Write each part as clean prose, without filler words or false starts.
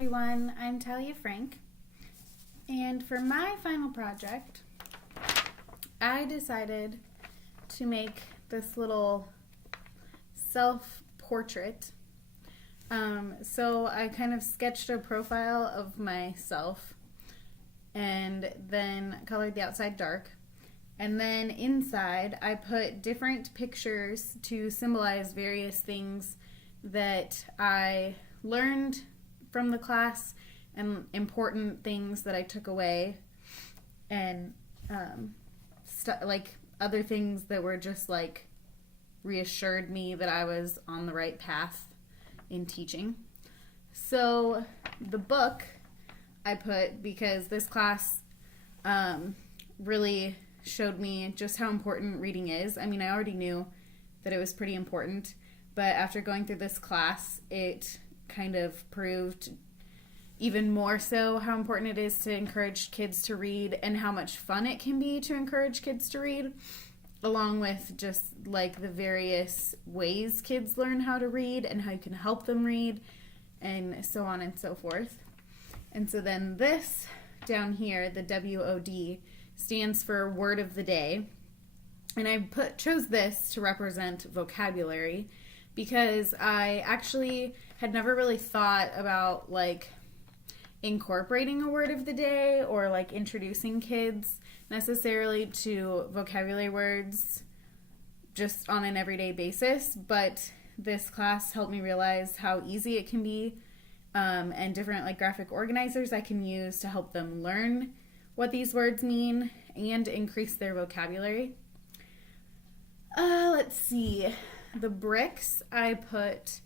Everyone, I'm Talia Frank, and for my final project, I decided to make this little self-portrait. So I kind of sketched a profile of myself and then colored the outside dark. And then inside, I put different pictures to symbolize various things that I learned from the class and important things that I took away, and like other things that were just like reassured me that I was on the right path in teaching. So the book I put because this class really showed me just how important reading is. I mean, I already knew that it was pretty important, but after going through this class, it kind of proved even more so how important it is to encourage kids to read and how much fun it can be to encourage kids to read, along with just like the various ways kids learn how to read and how you can help them read and so on and so forth. And so then this down here, the WOD, stands for Word of the Day. And I chose this to represent vocabulary because I actually had never really thought about like incorporating a word of the day or like introducing kids necessarily to vocabulary words just on an everyday basis. But this class helped me realize how easy it can be, and different like graphic organizers I can use to help them learn what these words mean and increase their vocabulary. Let's see. The bricks I put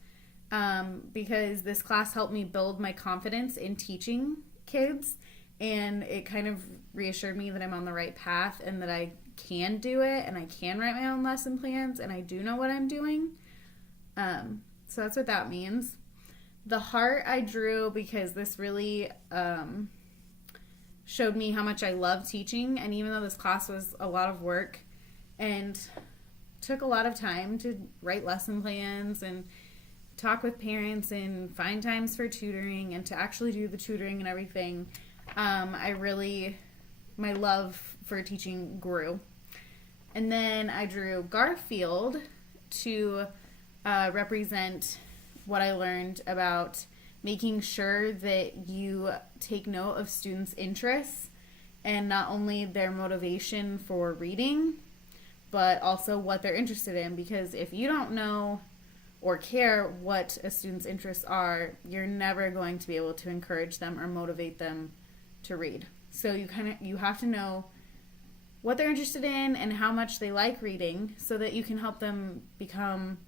because this class helped me build my confidence in teaching kids, and it kind of reassured me that I'm on the right path and that I can do it and I can write my own lesson plans and I do know what I'm doing. So that's what that means. The heart I drew because this really showed me how much I love teaching, and even though this class was a lot of work and took a lot of time to write lesson plans and talk with parents and find times for tutoring and to actually do the tutoring and everything, my love for teaching grew. And then I drew Garfield to represent what I learned about making sure that you take note of students' interests and not only their motivation for reading, but also what they're interested in. Because if you don't know or care what a student's interests are, you're never going to be able to encourage them or motivate them to read. So you have to know what they're interested in and how much they like reading so that you can help them become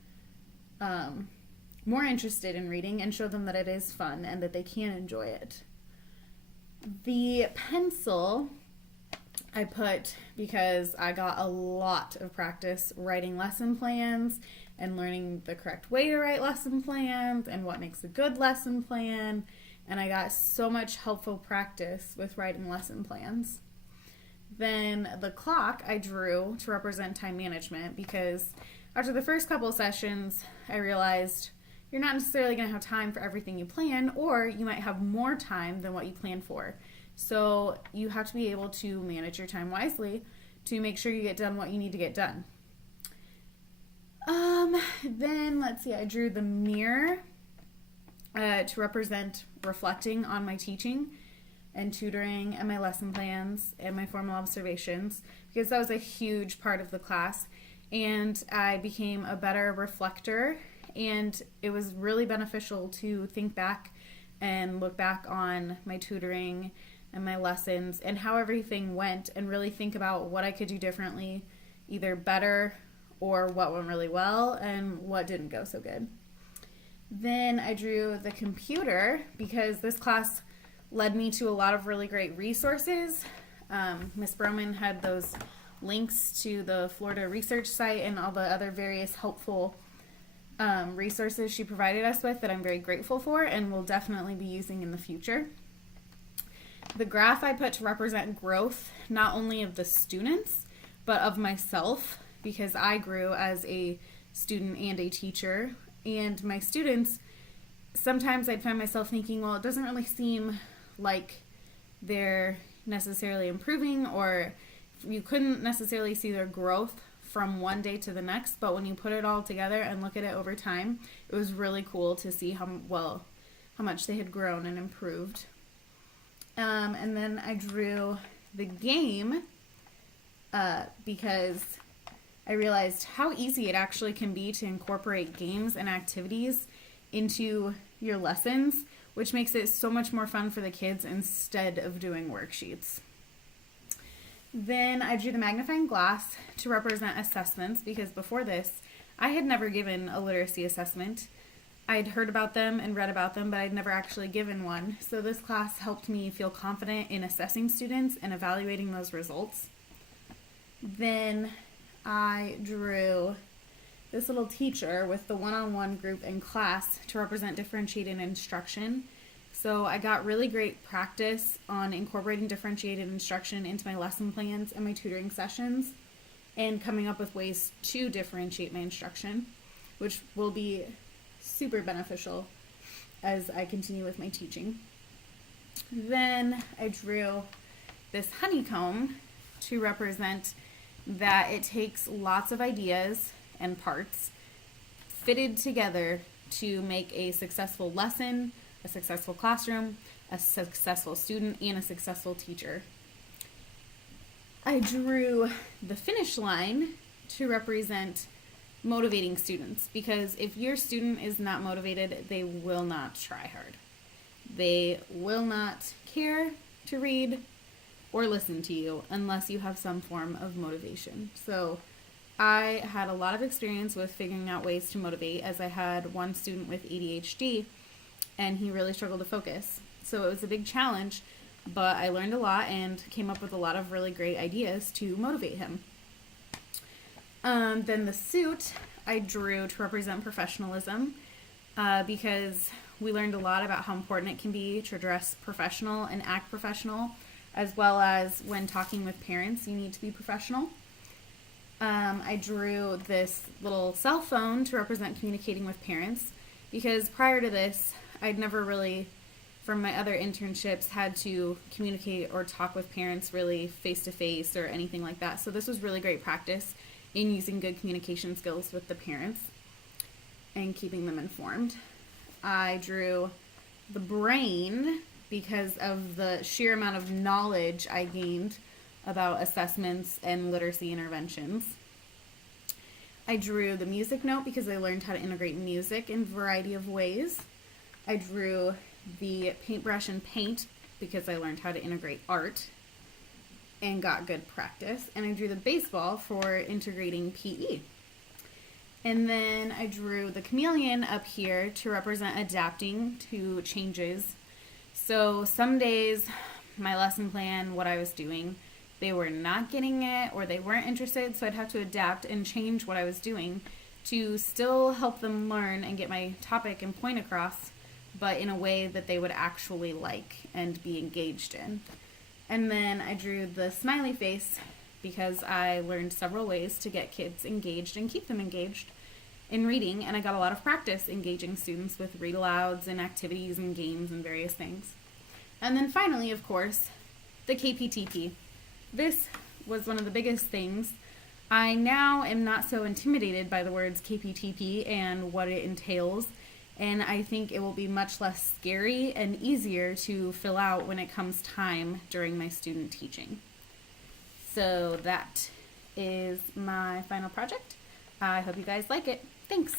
more interested in reading and show them that it is fun and that they can enjoy it. The pencil I put because I got a lot of practice writing lesson plans and learning the correct way to write lesson plans and what makes a good lesson plan, and I got so much helpful practice with writing lesson plans. Then the clock I drew to represent time management because after the first couple of sessions I realized you're not necessarily going to have time for everything you plan, or you might have more time than what you planned for. So you have to be able to manage your time wisely to make sure you get done what you need to get done. Then let's see, I drew the mirror to represent reflecting on my teaching and tutoring and my lesson plans and my formal observations, because that was a huge part of the class, and I became a better reflector, and it was really beneficial to think back and look back on my tutoring and my lessons and how everything went and really think about what I could do differently, either better or what went really well and what didn't go so good. Then I drew the computer because this class led me to a lot of really great resources. Ms. Broman had those links to the Florida research site and all the other various helpful resources she provided us with that I'm very grateful for and will definitely be using in the future. The graph I put to represent growth, not only of the students, but of myself, because I grew as a student and a teacher, and my students sometimes I'd find myself thinking, well, it doesn't really seem like they're necessarily improving, or you couldn't necessarily see their growth from one day to the next, but when you put it all together and look at it over time, it was really cool to see how much they had grown and improved. And then I drew the game because I realized how easy it actually can be to incorporate games and activities into your lessons, which makes it so much more fun for the kids instead of doing worksheets. Then I drew the magnifying glass to represent assessments, because before this, I had never given a literacy assessment. I'd heard about them and read about them, but I'd never actually given one. So this class helped me feel confident in assessing students and evaluating those results. Then I drew this little teacher with the one-on-one group in class to represent differentiated instruction. So I got really great practice on incorporating differentiated instruction into my lesson plans and my tutoring sessions, and coming up with ways to differentiate my instruction, which will be super beneficial as I continue with my teaching. Then I drew this honeycomb to represent that it takes lots of ideas and parts fitted together to make a successful lesson, a successful classroom, a successful student, and a successful teacher. I drew the finish line to represent motivating students, because if your student is not motivated, they will not try hard. They will not care to read or listen to you unless you have some form of motivation. So I had a lot of experience with figuring out ways to motivate, as I had one student with ADHD and he really struggled to focus. So it was a big challenge, but I learned a lot and came up with a lot of really great ideas to motivate him. Then the suit I drew to represent professionalism, because we learned a lot about how important it can be to dress professional and act professional, as well as when talking with parents, you need to be professional. I drew this little cell phone to represent communicating with parents, because prior to this, I'd never really, from my other internships, had to communicate or talk with parents really face-to-face or anything like that. So this was really great practice in using good communication skills with the parents and keeping them informed. I drew the brain because of the sheer amount of knowledge I gained about assessments and literacy interventions. I drew the music note because I learned how to integrate music in a variety of ways. I drew the paintbrush and paint because I learned how to integrate art and got good practice. And I drew the baseball for integrating PE. And then I drew the chameleon up here to represent adapting to changes. So some days, my lesson plan, what I was doing, they were not getting it or they weren't interested, so I'd have to adapt and change what I was doing to still help them learn and get my topic and point across, but in a way that they would actually like and be engaged in. And then I drew the smiley face because I learned several ways to get kids engaged and keep them engaged in reading, and I got a lot of practice engaging students with read-alouds and activities and games and various things. And then finally, of course, the KPTP. This was one of the biggest things. I now am not so intimidated by the words KPTP and what it entails, and I think it will be much less scary and easier to fill out when it comes time during my student teaching. So that is my final project. I hope you guys like it. Thanks.